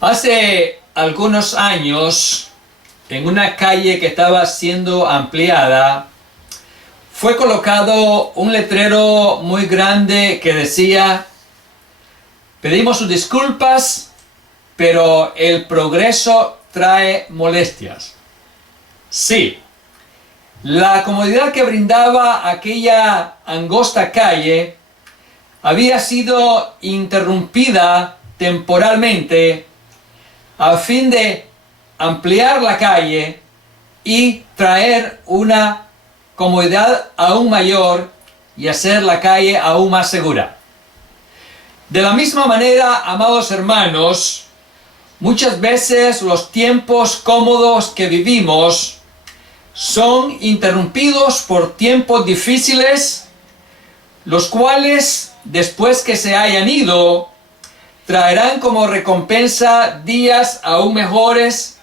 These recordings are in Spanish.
Hace algunos años, en una calle que estaba siendo ampliada, fue colocado un letrero muy grande que decía: pedimos sus disculpas, pero el progreso trae molestias. Sí, la comodidad que brindaba aquella angosta calle había sido interrumpida temporalmente a fin de ampliar la calle y traer una comodidad aún mayor y hacer la calle aún más segura. De la misma manera, amados hermanos, muchas veces los tiempos cómodos que vivimos son interrumpidos por tiempos difíciles, los cuales, después que se hayan ido, traerán como recompensa días aún mejores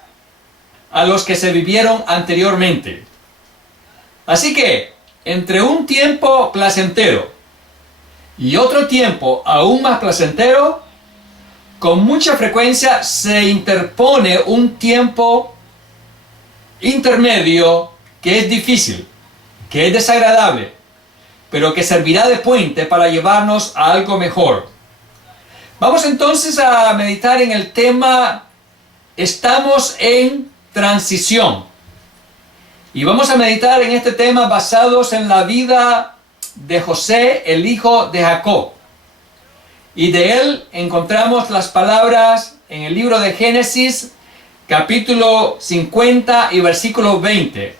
a los que se vivieron anteriormente. Así que, entre un tiempo placentero y otro tiempo aún más placentero, con mucha frecuencia se interpone un tiempo intermedio que es difícil, que es desagradable, pero que servirá de puente para llevarnos a algo mejor. Vamos entonces a meditar en el tema "Estamos en transición". Y vamos a meditar en este tema basados en la vida de José, el hijo de Jacob. Y de él encontramos las palabras en el libro de Génesis, capítulo 50 y versículo 20.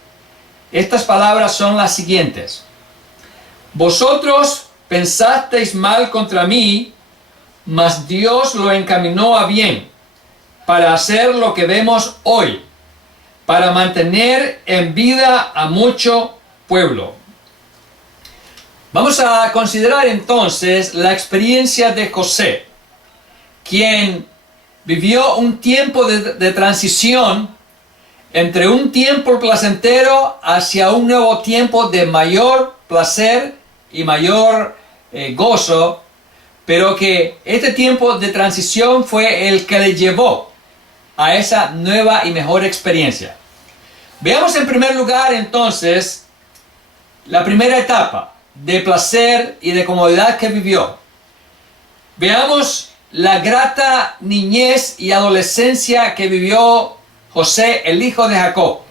Estas palabras son las siguientes: vosotros pensasteis mal contra mí, mas Dios lo encaminó a bien, para hacer lo que vemos hoy, para mantener en vida a mucho pueblo. Vamos a considerar entonces la experiencia de José, quien vivió un tiempo de transición entre un tiempo placentero hacia un nuevo tiempo de mayor placer y mayor gozo, pero que este tiempo de transición fue el que le llevó a esa nueva y mejor experiencia. Veamos en primer lugar entonces la primera etapa de placer y de comodidad que vivió. Veamos la grata niñez y adolescencia que vivió José, el hijo de Jacob.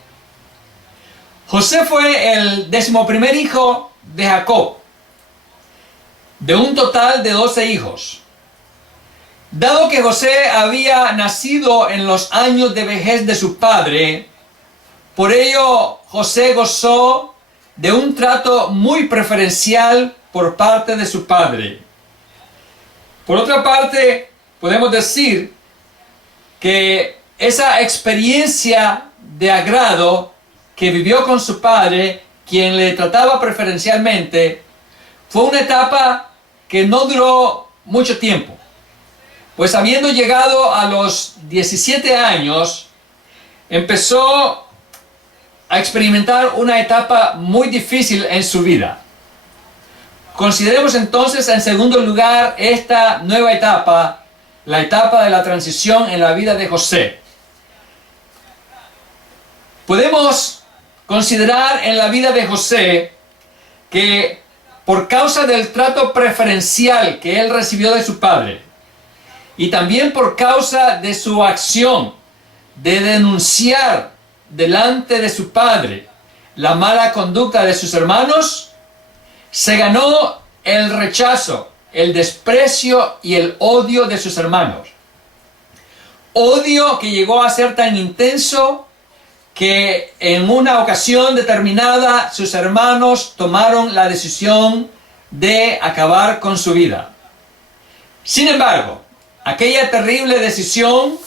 José fue el 11º hijo de Jacob, de un total de 12 hijos. Dado que José había nacido en los años de vejez de su padre, por ello José gozó de un trato muy preferencial por parte de su padre. Por otra parte, podemos decir que esa experiencia de agrado que vivió con su padre, quien le trataba preferencialmente, fue una etapa que no duró mucho tiempo, pues habiendo llegado a los 17 años, empezó a experimentar una etapa muy difícil en su vida. Consideremos entonces en segundo lugar esta nueva etapa, la etapa de la transición en la vida de José. Podemos considerar en la vida de José que por causa del trato preferencial que él recibió de su padre, y también por causa de su acción de denunciar delante de su padre la mala conducta de sus hermanos, se ganó el rechazo, el desprecio y el odio de sus hermanos. Odio que llegó a ser tan intenso que en una ocasión determinada sus hermanos tomaron la decisión de acabar con su vida. Sin embargo, aquella terrible decisión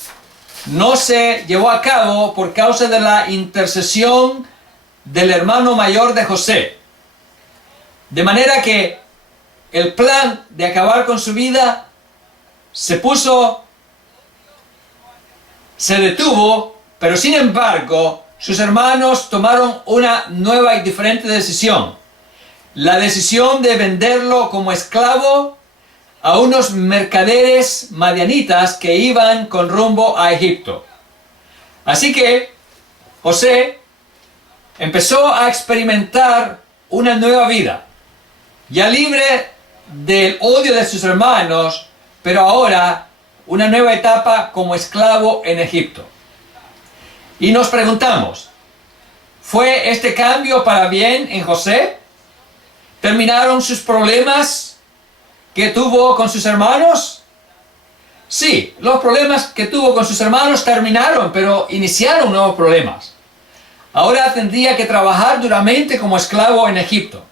no se llevó a cabo por causa de la intercesión del hermano mayor de José. De manera que el plan de acabar con su vida se detuvo, pero sin embargo sus hermanos tomaron una nueva y diferente decisión. La decisión de venderlo como esclavo a unos mercaderes madianitas que iban con rumbo a Egipto. Así que José empezó a experimentar una nueva vida, ya libre del odio de sus hermanos, pero ahora una nueva etapa como esclavo en Egipto. Y nos preguntamos, ¿fue este cambio para bien en José? ¿Terminaron sus problemas que tuvo con sus hermanos? Sí, los problemas que tuvo con sus hermanos terminaron, pero iniciaron nuevos problemas. Ahora tendría que trabajar duramente como esclavo en Egipto.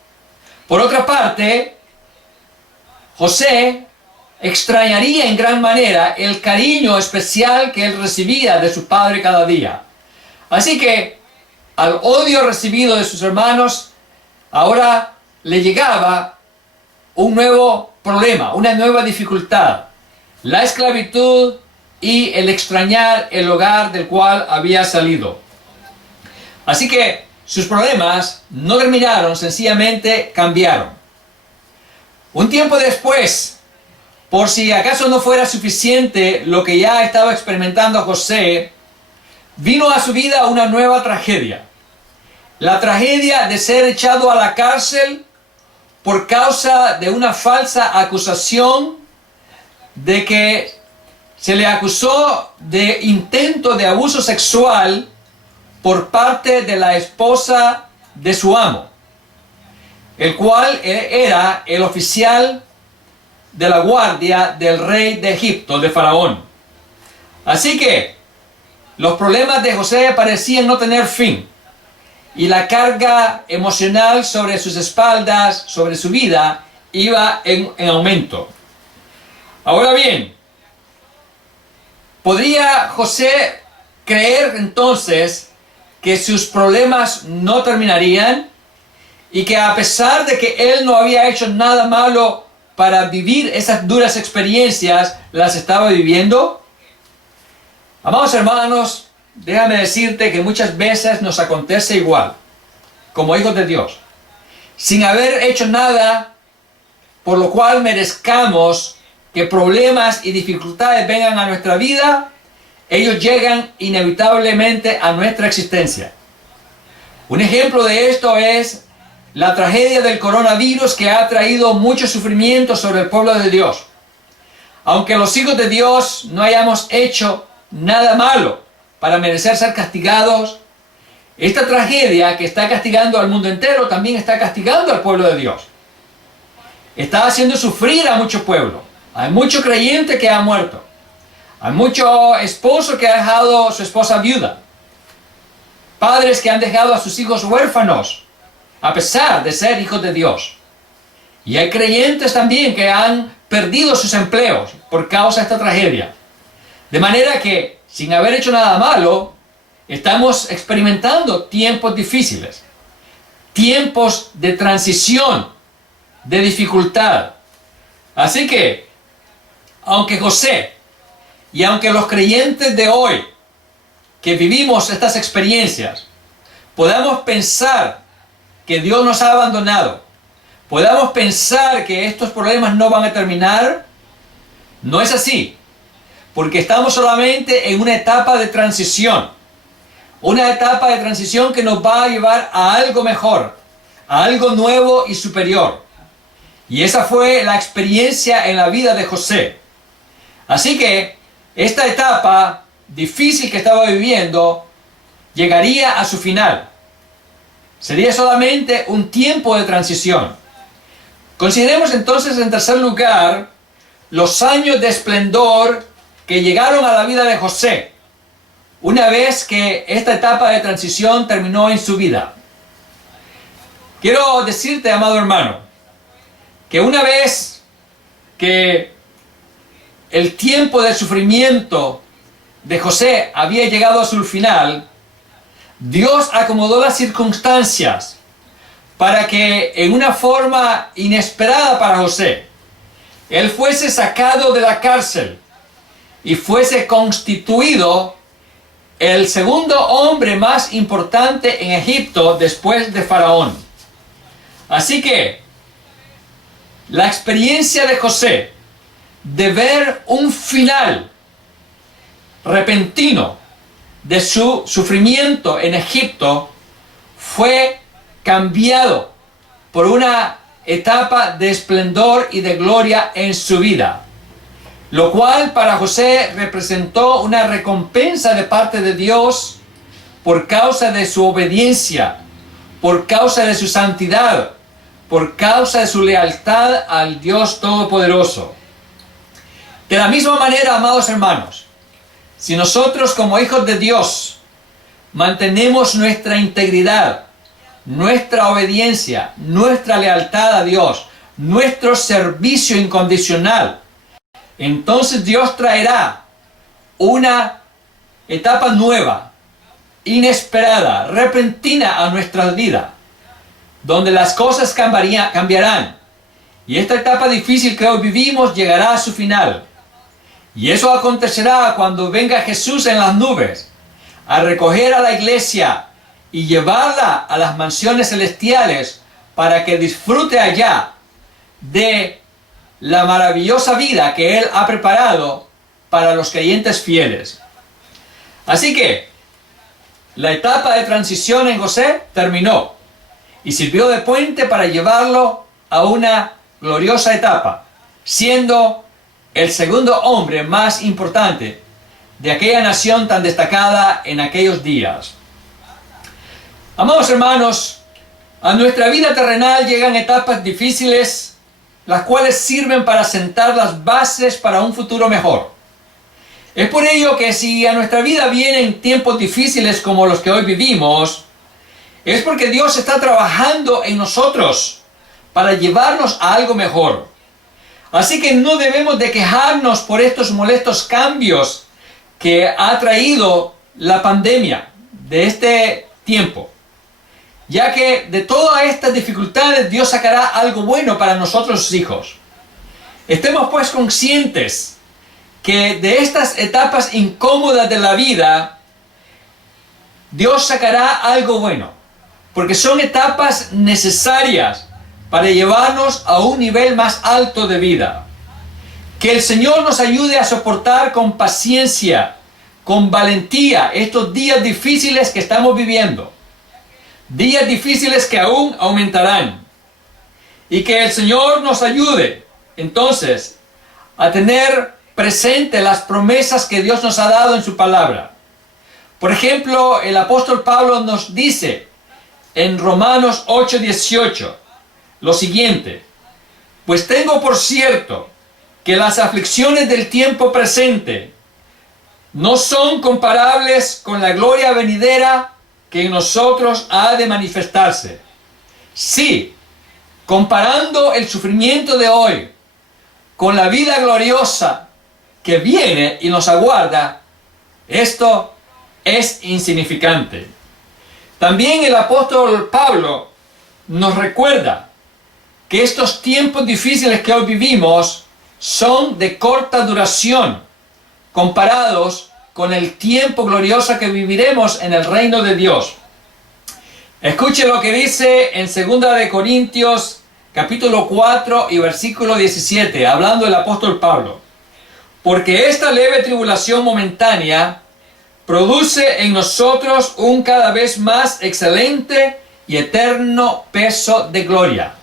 Por otra parte, José extrañaría en gran manera el cariño especial que él recibía de su padre cada día. Así que, al odio recibido de sus hermanos, ahora le llegaba un nuevo problema, una nueva dificultad: la esclavitud y el extrañar el hogar del cual había salido. Así que sus problemas no terminaron, sencillamente cambiaron. Un tiempo después, por si acaso no fuera suficiente lo que ya estaba experimentando José, vino a su vida una nueva tragedia. La tragedia de ser echado a la cárcel por causa de una falsa acusación de que se le acusó de intento de abuso sexual por parte de la esposa de su amo, el cual era el oficial de la guardia del rey de Egipto, de Faraón. Así que los problemas de José parecían no tener fin, y la carga emocional sobre sus espaldas, sobre su vida, iba en aumento. Ahora bien, ¿podría José creer entonces que sus problemas no terminarían y que a pesar de que él no había hecho nada malo para vivir esas duras experiencias, las estaba viviendo? Amados hermanos, déjame decirte que muchas veces nos acontece igual, como hijos de Dios. Sin haber hecho nada por lo cual merezcamos que problemas y dificultades vengan a nuestra vida, ellos llegan inevitablemente a nuestra existencia. Un ejemplo de esto es la tragedia del coronavirus, que ha traído mucho sufrimiento sobre el pueblo de Dios. Aunque los hijos de Dios no hayamos hecho nada malo para merecer ser castigados, esta tragedia que está castigando al mundo entero también está castigando al pueblo de Dios. Está haciendo sufrir a mucho pueblo. Hay mucho creyente que ha muerto. Hay mucho esposo que ha dejado a su esposa viuda. Padres que han dejado a sus hijos huérfanos, a pesar de ser hijos de Dios. Y hay creyentes también que han perdido sus empleos por causa de esta tragedia. De manera que, sin haber hecho nada malo, estamos experimentando tiempos difíciles, tiempos de transición, de dificultad. Así que, aunque José y aunque los creyentes de hoy que vivimos estas experiencias podamos pensar que Dios nos ha abandonado, podamos pensar que estos problemas no van a terminar, no es así, porque estamos solamente en una etapa de transición, una etapa de transición que nos va a llevar a algo mejor, a algo nuevo y superior. Y esa fue la experiencia en la vida de José. Así que esta etapa difícil que estaba viviendo llegaría a su final. Sería solamente un tiempo de transición. Consideremos entonces, en tercer lugar, los años de esplendor que llegaron a la vida de José una vez que esta etapa de transición terminó en su vida. Quiero decirte, amado hermano, que una vez que el tiempo de sufrimiento de José había llegado a su final, Dios acomodó las circunstancias para que, en una forma inesperada para José, él fuese sacado de la cárcel y fuese constituido el segundo hombre más importante en Egipto después de Faraón. Así que la experiencia de José de ver un final repentino de su sufrimiento en Egipto, fue cambiado por una etapa de esplendor y de gloria en su vida, lo cual para José representó una recompensa de parte de Dios por causa de su obediencia, por causa de su santidad, por causa de su lealtad al Dios Todopoderoso. De la misma manera, amados hermanos, si nosotros como hijos de Dios mantenemos nuestra integridad, nuestra obediencia, nuestra lealtad a Dios, nuestro servicio incondicional, entonces Dios traerá una etapa nueva, inesperada, repentina a nuestras vidas, donde las cosas cambiarán. Y esta etapa difícil que hoy vivimos llegará a su final. Y eso acontecerá cuando venga Jesús en las nubes a recoger a la iglesia y llevarla a las mansiones celestiales para que disfrute allá de la maravillosa vida que Él ha preparado para los creyentes fieles. Así que la etapa de transición en José terminó y sirvió de puente para llevarlo a una gloriosa etapa, siendo el segundo hombre más importante de aquella nación tan destacada en aquellos días. Amados hermanos, a nuestra vida terrenal llegan etapas difíciles, las cuales sirven para sentar las bases para un futuro mejor. Es por ello que si a nuestra vida vienen tiempos difíciles como los que hoy vivimos, es porque Dios está trabajando en nosotros para llevarnos a algo mejor. Así que no debemos de quejarnos por estos molestos cambios que ha traído la pandemia de este tiempo, ya que de todas estas dificultades Dios sacará algo bueno para nosotros sus hijos. Estemos pues conscientes que de estas etapas incómodas de la vida Dios sacará algo bueno, porque son etapas necesarias para llevarnos a un nivel más alto de vida. Que el Señor nos ayude a soportar con paciencia, con valentía estos días difíciles que estamos viviendo. Días difíciles que aún aumentarán. Y que el Señor nos ayude, entonces, a tener presente las promesas que Dios nos ha dado en su palabra. Por ejemplo, el apóstol Pablo nos dice en Romanos 8:18 lo siguiente: pues tengo por cierto que las aflicciones del tiempo presente no son comparables con la gloria venidera que en nosotros ha de manifestarse. Sí, comparando el sufrimiento de hoy con la vida gloriosa que viene y nos aguarda, esto es insignificante. También el apóstol Pablo nos recuerda que estos tiempos difíciles que hoy vivimos son de corta duración comparados con el tiempo glorioso que viviremos en el reino de Dios. Escuche lo que dice en 2 Corintios capítulo 4 y versículo 17, hablando el apóstol Pablo: porque esta leve tribulación momentánea produce en nosotros un cada vez más excelente y eterno peso de gloria.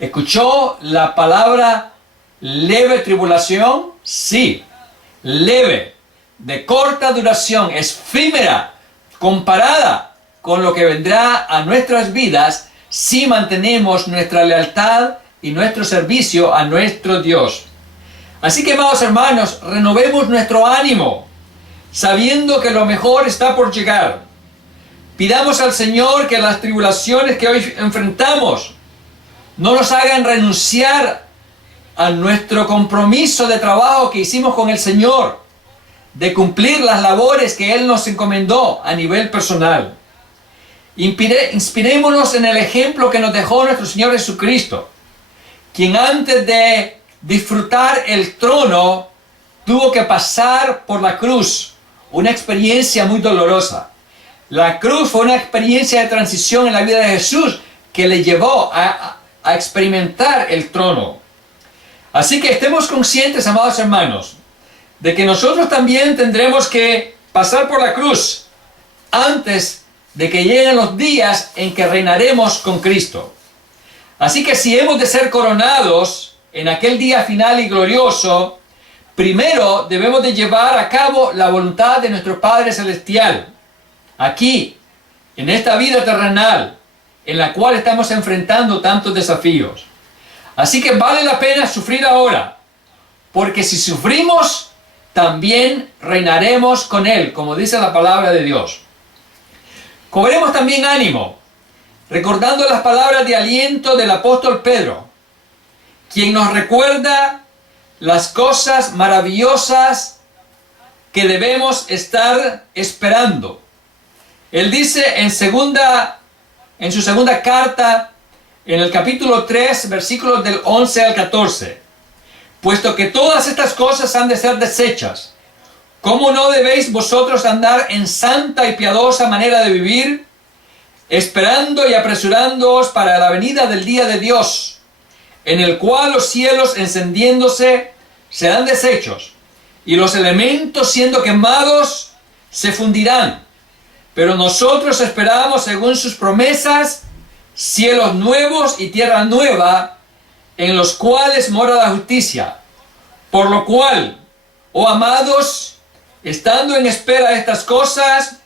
¿Escuchó la palabra leve tribulación? Sí, leve, de corta duración, efímera, comparada con lo que vendrá a nuestras vidas si mantenemos nuestra lealtad y nuestro servicio a nuestro Dios. Así que, amados hermanos, renovemos nuestro ánimo, sabiendo que lo mejor está por llegar. Pidamos al Señor que las tribulaciones que hoy enfrentamos no nos hagan renunciar a nuestro compromiso de trabajo que hicimos con el Señor, de cumplir las labores que Él nos encomendó a nivel personal. Inspirémonos en el ejemplo que nos dejó nuestro Señor Jesucristo, quien antes de disfrutar el trono tuvo que pasar por la cruz, una experiencia muy dolorosa. La cruz fue una experiencia de transición en la vida de Jesús que le llevó a experimentar el trono. Así que estemos conscientes, amados hermanos, de que nosotros también tendremos que pasar por la cruz antes de que lleguen los días en que reinaremos con Cristo. Así que si hemos de ser coronados en aquel día final y glorioso, primero debemos de llevar a cabo la voluntad de nuestro Padre Celestial, aquí, en esta vida terrenal, en la cual estamos enfrentando tantos desafíos. Así que vale la pena sufrir ahora, porque si sufrimos, también reinaremos con Él, como dice la palabra de Dios. Cobremos también ánimo, recordando las palabras de aliento del apóstol Pedro, quien nos recuerda las cosas maravillosas que debemos estar esperando. Él dice en su segunda carta, en el capítulo 3, versículos del 11 al 14, puesto que todas estas cosas han de ser deshechas, ¿cómo no debéis vosotros andar en santa y piadosa manera de vivir, esperando y apresurándoos para la venida del día de Dios, en el cual los cielos encendiéndose serán deshechos, y los elementos siendo quemados se fundirán? Pero nosotros esperamos, según sus promesas, cielos nuevos y tierra nueva, en los cuales mora la justicia. Por lo cual, oh amados, estando en espera de estas cosas,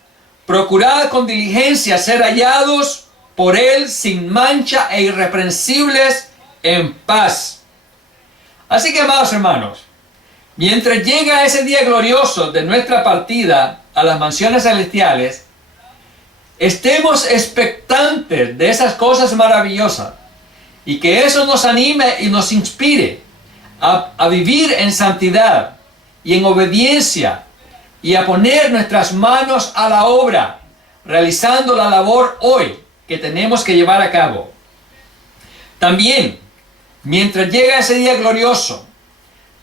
procurad con diligencia ser hallados por Él sin mancha e irreprensibles en paz. Así que, amados hermanos, mientras llega ese día glorioso de nuestra partida a las mansiones celestiales, estemos expectantes de esas cosas maravillosas y que eso nos anime y nos inspire a vivir en santidad y en obediencia y a poner nuestras manos a la obra, realizando la labor hoy que tenemos que llevar a cabo. También, mientras llega ese día glorioso,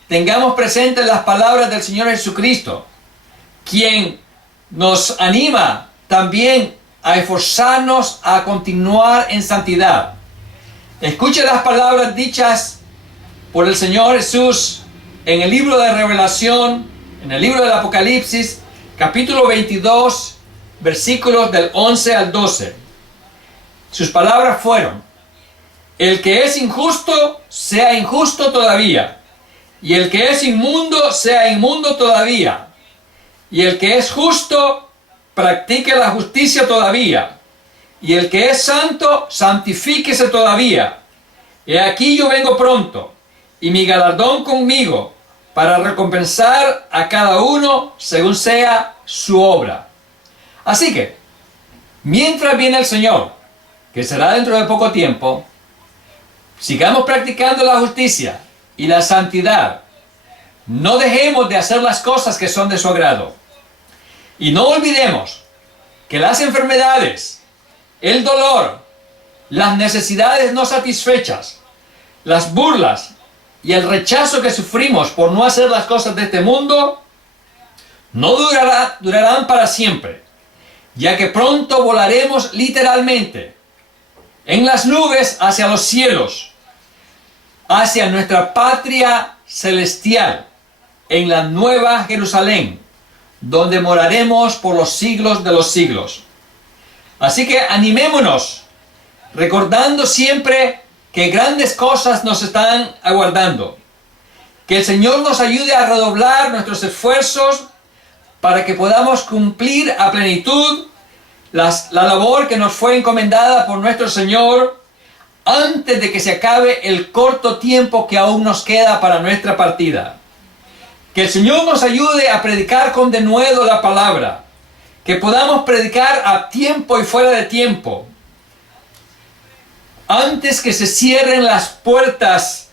tengamos presentes las palabras del Señor Jesucristo, quien nos anima también a esforzarnos a continuar en santidad. Escuche las palabras dichas por el Señor Jesús en el libro de Revelación, en el libro del Apocalipsis, capítulo 22, versículos del 11 al 12. Sus palabras fueron: el que es injusto, sea injusto todavía, y el que es inmundo, sea inmundo todavía, y el que es justo, practique la justicia todavía, y el que es santo, santifíquese todavía. He aquí yo vengo pronto, y mi galardón conmigo, para recompensar a cada uno según sea su obra. Así que, mientras viene el Señor, que será dentro de poco tiempo, sigamos practicando la justicia y la santidad. No dejemos de hacer las cosas que son de su agrado. Y no olvidemos que las enfermedades, el dolor, las necesidades no satisfechas, las burlas y el rechazo que sufrimos por no hacer las cosas de este mundo no durarán para siempre, ya que pronto volaremos literalmente en las nubes hacia los cielos, hacia nuestra patria celestial, en la nueva Jerusalén, donde moraremos por los siglos de los siglos. Así que animémonos, recordando siempre que grandes cosas nos están aguardando. Que el Señor nos ayude a redoblar nuestros esfuerzos para que podamos cumplir a plenitud la labor que nos fue encomendada por nuestro Señor antes de que se acabe el corto tiempo que aún nos queda para nuestra partida. Que el Señor nos ayude a predicar con denuedo la palabra, que podamos predicar a tiempo y fuera de tiempo, antes que se cierren las puertas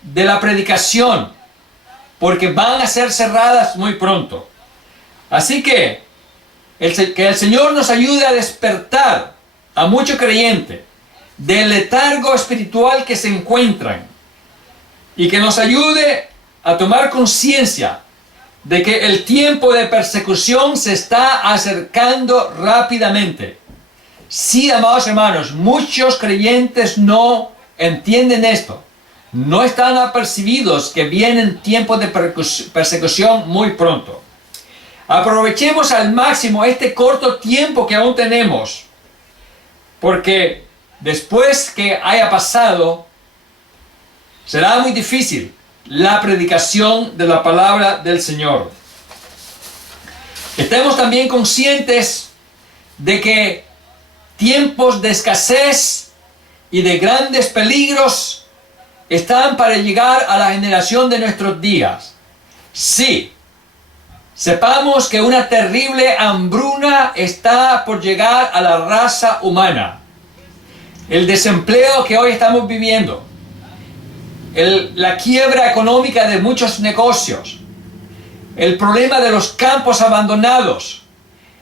de la predicación, porque van a ser cerradas muy pronto. Así que el Señor nos ayude a despertar a mucho creyente del letargo espiritual que se encuentran, y que nos ayude a tomar conciencia de que el tiempo de persecución se está acercando rápidamente. Sí, amados hermanos, muchos creyentes no entienden esto, no están apercibidos que vienen tiempos de persecución muy pronto. Aprovechemos al máximo este corto tiempo que aún tenemos, porque después que haya pasado, será muy difícil la predicación de la palabra del Señor. Estemos también conscientes de que tiempos de escasez y de grandes peligros están para llegar a la generación de nuestros días. Sí, sepamos que una terrible hambruna está por llegar a la raza humana. El desempleo que hoy estamos viviendo, la quiebra económica de muchos negocios, el problema de los campos abandonados,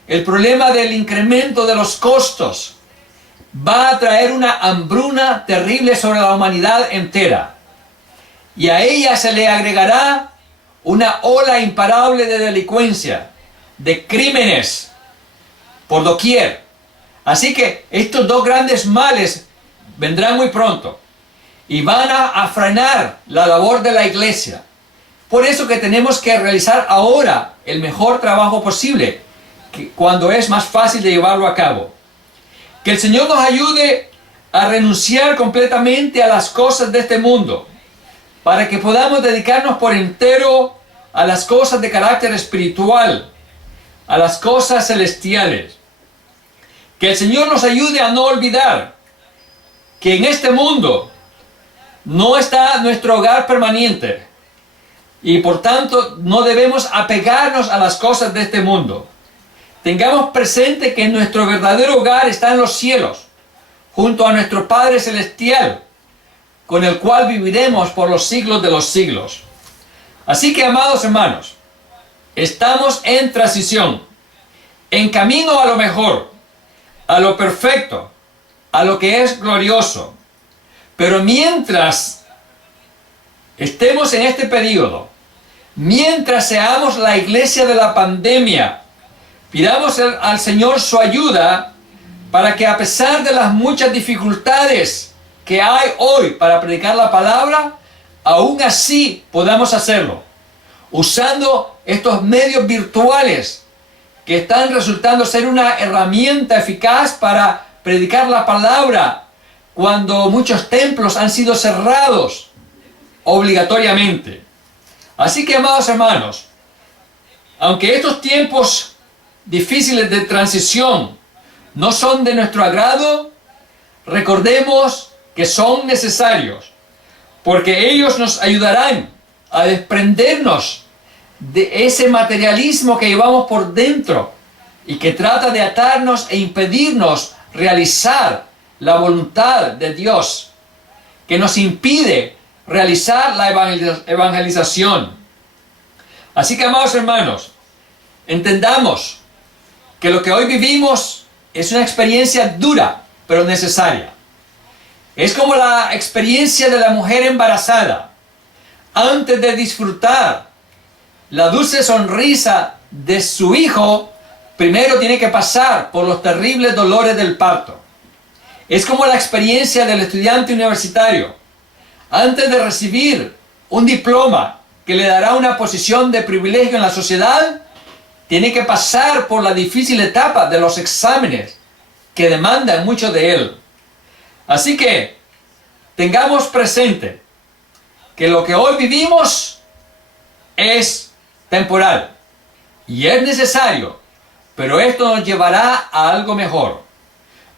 el problema del incremento de los costos, va a traer una hambruna terrible sobre la humanidad entera. Y a ella se le agregará una ola imparable de delincuencia, de crímenes por doquier. Así que estos dos grandes males vendrán muy pronto y van a frenar la labor de la iglesia. Por eso que tenemos que realizar ahora el mejor trabajo posible, cuando es más fácil de llevarlo a cabo. Que el Señor nos ayude a renunciar completamente a las cosas de este mundo, para que podamos dedicarnos por entero a las cosas de carácter espiritual, a las cosas celestiales. Que el Señor nos ayude a no olvidar que en este mundo no está nuestro hogar permanente y por tanto no debemos apegarnos a las cosas de este mundo. Tengamos presente que nuestro verdadero hogar está en los cielos, junto a nuestro Padre Celestial, con el cual viviremos por los siglos de los siglos. Así que, amados hermanos, estamos en transición, en camino a lo mejor, a lo perfecto, a lo que es glorioso. Pero mientras estemos en este periodo, mientras seamos la iglesia de la pandemia, pidamos al Señor su ayuda para que, a pesar de las muchas dificultades que hay hoy para predicar la palabra, aún así podamos hacerlo, usando estos medios virtuales que están resultando ser una herramienta eficaz para predicar la palabra cuando muchos templos han sido cerrados obligatoriamente. Así que, amados hermanos, aunque estos tiempos difíciles de transición no son de nuestro agrado, recordemos que son necesarios, porque ellos nos ayudarán a desprendernos de ese materialismo que llevamos por dentro y que trata de atarnos e impedirnos realizar la voluntad de Dios, que nos impide realizar la evangelización. Así que, amados hermanos, entendamos que lo que hoy vivimos es una experiencia dura, pero necesaria. Es como la experiencia de la mujer embarazada. Antes de disfrutar la dulce sonrisa de su hijo, primero tiene que pasar por los terribles dolores del parto. Es como la experiencia del estudiante universitario. Antes de recibir un diploma que le dará una posición de privilegio en la sociedad, tiene que pasar por la difícil etapa de los exámenes que demandan mucho de él. Así que tengamos presente que lo que hoy vivimos es temporal y es necesario, pero esto nos llevará a algo mejor.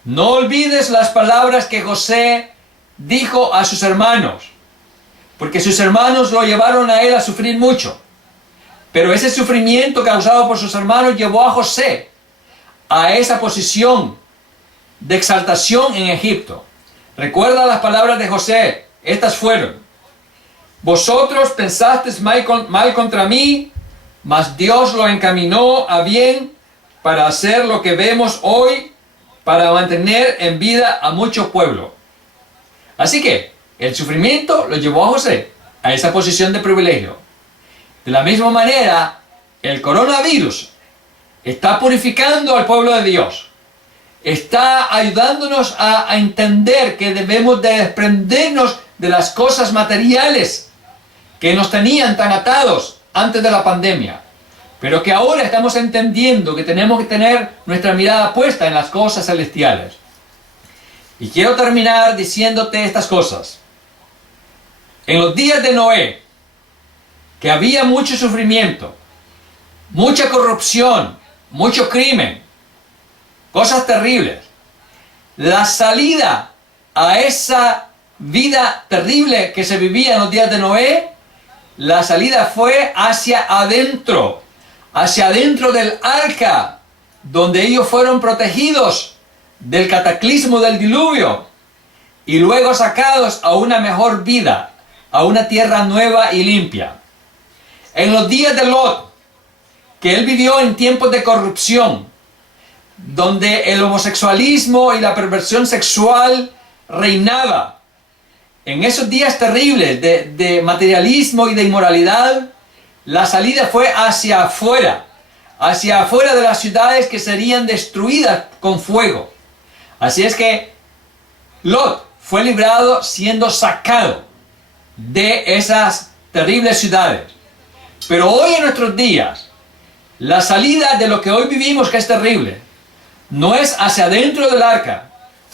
No olvides las palabras que José dijo a sus hermanos, porque sus hermanos lo llevaron a él a sufrir mucho. Pero ese sufrimiento causado por sus hermanos llevó a José a esa posición de exaltación en Egipto. Recuerda las palabras de José. Estas fueron: vosotros pensasteis mal contra mí, mas Dios lo encaminó a bien para hacer lo que vemos hoy, para mantener en vida a mucho pueblo. Así que el sufrimiento lo llevó a José a esa posición de privilegio. De la misma manera, el coronavirus está purificando al pueblo de Dios. Está ayudándonos a entender que debemos de desprendernos de las cosas materiales que nos tenían tan atados antes de la pandemia, pero que ahora estamos entendiendo que tenemos que tener nuestra mirada puesta en las cosas celestiales. Y quiero terminar diciéndote estas cosas. En los días de Noé, que había mucho sufrimiento, mucha corrupción, mucho crimen, cosas terribles, la salida a esa vida terrible que se vivía en los días de Noé, la salida fue hacia adentro del arca, donde ellos fueron protegidos del cataclismo del diluvio y luego sacados a una mejor vida, a una tierra nueva y limpia. En los días de Lot, que él vivió en tiempos de corrupción, donde el homosexualismo y la perversión sexual reinaba, en esos días terribles de materialismo y de inmoralidad, la salida fue hacia afuera de las ciudades que serían destruidas con fuego. Así es que Lot fue librado siendo sacado de esas terribles ciudades. Pero hoy en nuestros días, la salida de lo que hoy vivimos, que es terrible, no es hacia adentro del arca,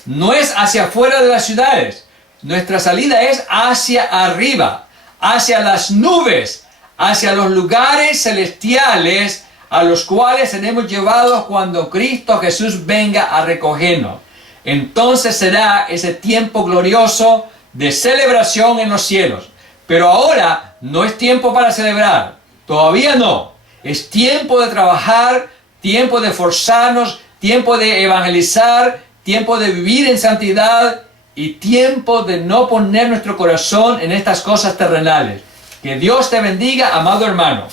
no es hacia afuera de las ciudades. Nuestra salida es hacia arriba, hacia las nubes, hacia los lugares celestiales a los cuales seremos llevados cuando Cristo Jesús venga a recogernos. Entonces será ese tiempo glorioso de celebración en los cielos. Pero ahora no es tiempo para celebrar, todavía no. Es tiempo de trabajar, tiempo de esforzarnos, tiempo de evangelizar, tiempo de vivir en santidad y tiempo de no poner nuestro corazón en estas cosas terrenales. Que Dios te bendiga, amado hermano.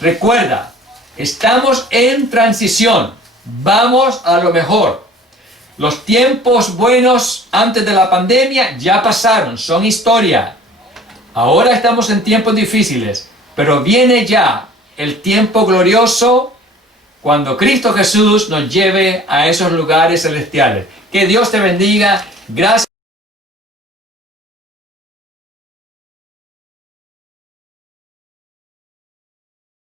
Recuerda, estamos en transición. Vamos a lo mejor. Los tiempos buenos antes de la pandemia ya pasaron, son historia. Ahora estamos en tiempos difíciles, pero viene ya el tiempo glorioso cuando Cristo Jesús nos lleve a esos lugares celestiales. Que Dios te bendiga. Gracias.